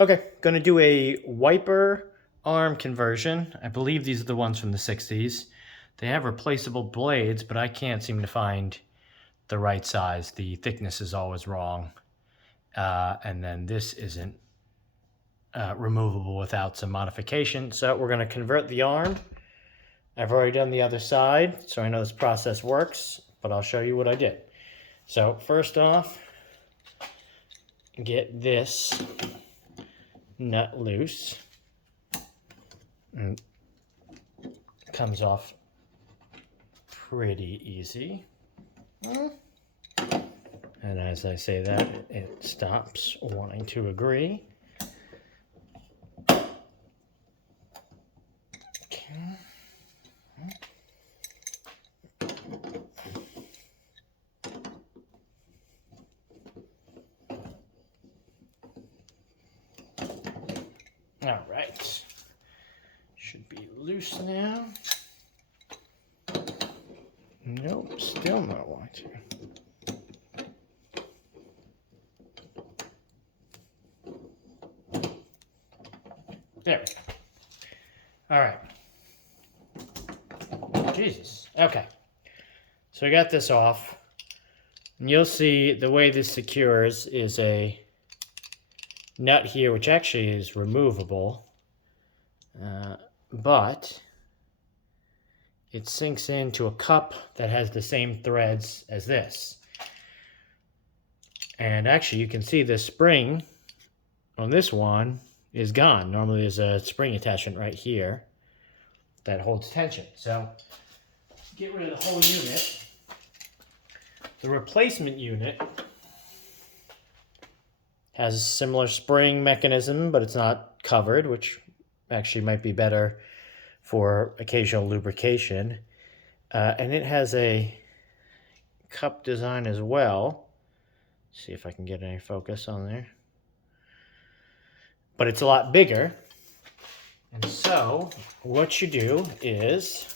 Okay, gonna do a wiper arm conversion. I believe these are the ones from the 60s. They have replaceable blades, but I can't seem to find the right size. The thickness is always wrong. And then this isn't removable without some modification. So we're gonna convert the arm. I've already done the other side, so I know this process works, but I'll show you what I did. So first off, get this nut loose. And it comes off pretty easy. And as I say that, it stops wanting to agree. Okay. All right. Should be loose now. Nope, still not wanting to. There we go. All right. Jesus. Okay. So I got this off. And you'll see the way this secures is a nut here, which actually is removable. But it sinks into a cup that has the same threads as this. And actually, you can see the spring on this one is gone. Normally, there's a spring attachment right here that holds tension. So, get rid of the whole unit. The replacement unit has a similar spring mechanism, but it's not covered, which actually might be better for occasional lubrication. And it has a cup design as well. See if I can get any focus on there. But it's a lot bigger. And so what you do is,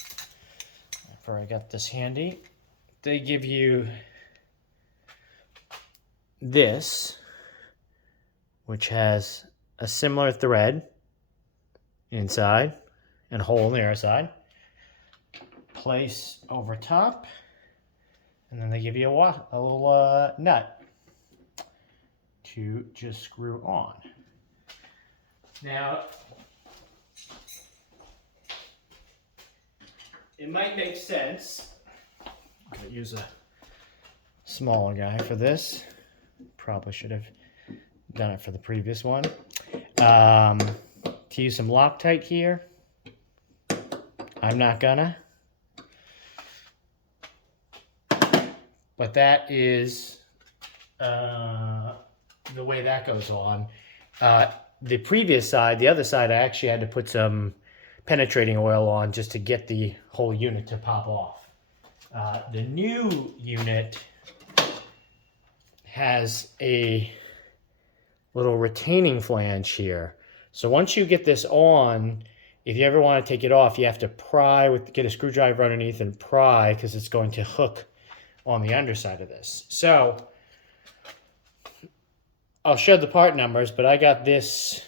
after I got this handy, they give you this, which has a similar thread inside and a hole on the other side. Place over top, and then they give you a little nut to just screw on. Now, it might make sense. I'm going to use a smaller guy for this. Probably should have done it for the previous one. To use some Loctite here. I'm not gonna. But that is the way that goes on. The previous side, the other side, I actually had to put some penetrating oil on just to get the whole unit to pop off. The new unit has a little retaining flange here. So once you get this on, if you ever want to take it off, you have to pry get a screwdriver underneath and pry, because it's going to hook on the underside of this. So I'll show the part numbers, but I got this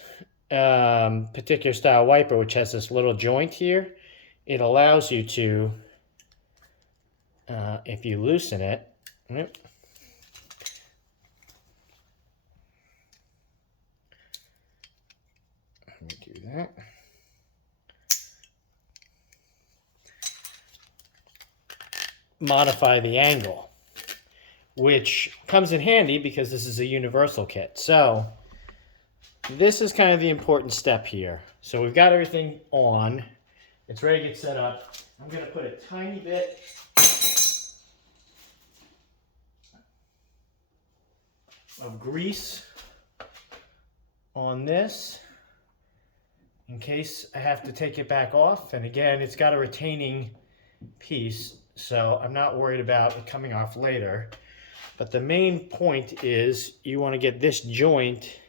particular style wiper, which has this little joint here. It allows you to, if you loosen it, let me do that. Modify the angle, which comes in handy because this is a universal kit. So this is kind of the important step here. So we've got everything on. It's ready to get set up. I'm going to put a tiny bit of grease on this in case I have to take it back off. And again, it's got a retaining piece, so I'm not worried about it coming off later. But the main point is you want to get this joint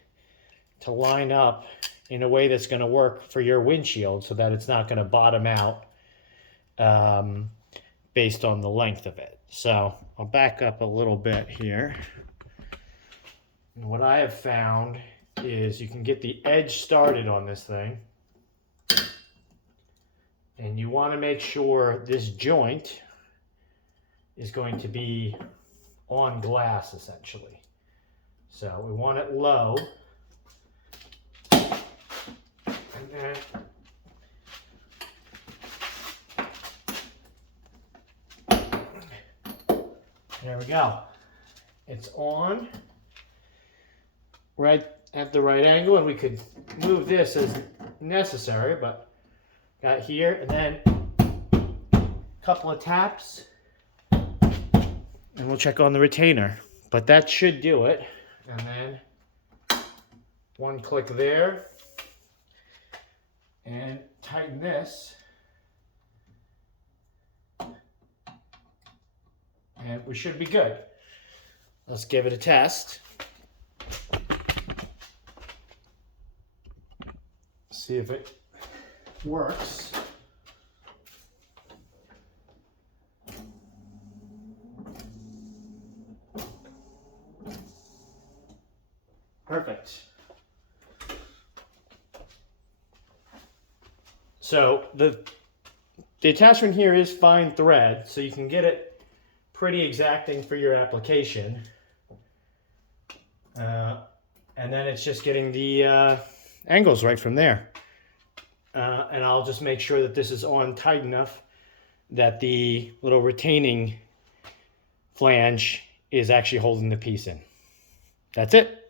to line up in a way that's going to work for your windshield so that it's not going to bottom out based on the length of it. So I'll back up a little bit here. And what I have found is you can get the edge started on this thing. And you want to make sure this joint is going to be on glass, essentially. So we want it low. And then there we go. It's on right at the right angle, and we could move this as necessary, but got here, and then a couple of taps, and we'll check on the retainer. But that should do it. And then one click there, and tighten this. And we should be good. Let's give it a test. See if it works. Perfect. So the attachment here is fine thread, so you can get it pretty exacting for your application. And then it's just getting the angles right from there. And I'll just make sure that this is on tight enough that the little retaining flange is actually holding the piece in. That's it.